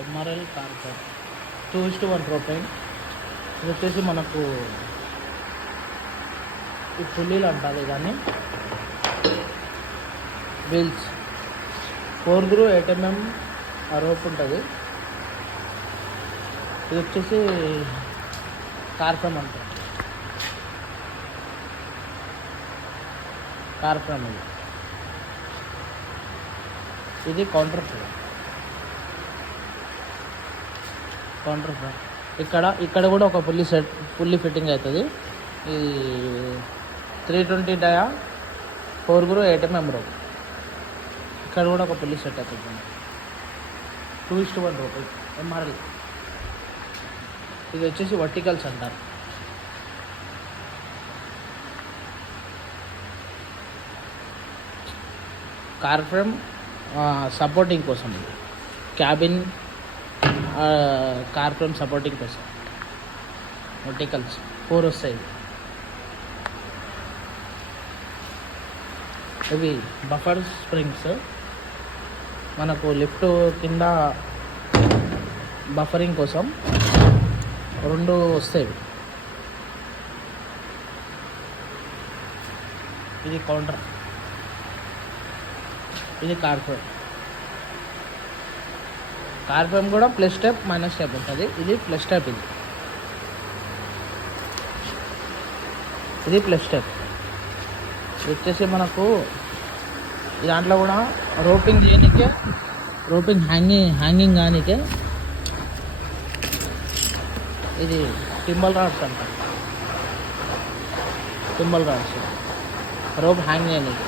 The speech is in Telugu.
MRL carpet 2:1 propyne. ఇది వచ్చేసి మనకు ఈ పుల్లీలు అంటారు దాన్ని. వీల్స్ 4/8 mm రోప్ ఉంటుంది. ఇది వచ్చేసి కార్ఫ్రమ్ అంటారు. కార్ఫ్రమ్ ఇది కౌంటర్ ఫ్రేమ్. ఇక్కడ కూడా ఒక పుల్లి ఫిట్టింగ్ అవుతుంది. ఇది 320 డయా 4/8 mm రోప్. ఇక్కడ కూడా ఒక పుల్లి సెట్ అవుతుంది. 2:1 రోప్ ఎంఆర్ఎల్. ఇది వచ్చేసి వర్టికల్స్ అంటారు. కార్ ఫ్రేమ్ సపోర్టింగ్ కోసం, క్యాబిన్ కార్ ఫ్రేమ్ సపోర్టింగ్ కోసం వర్టికల్స్ 4 వస్తాయి. ఇవి బఫర్ స్ప్రింగ్స్, మనకు లిఫ్ట్ కింద బఫరింగ్ కోసం 2 వస్తాయి. ఇది కౌంటర్. ఇది కార్ ఫ్రేమ్ కూడా ప్లస్ టైప్ మైనస్ టైప్ ఉంటుంది. ఇది ప్లస్ టైప్. ఇది ప్లస్ టైప్. ఇది వచ్చేసి మనకు దాంట్లో కూడా రోపింగ్ చేయనికే, రోపింగ్ హ్యాంగింగ్ కానికే ఇది టింబల్ రాడ్స్ అంటారు. టింబల్ రాడ్స్ రోప్ హ్యాంగ్ చేయడానికి.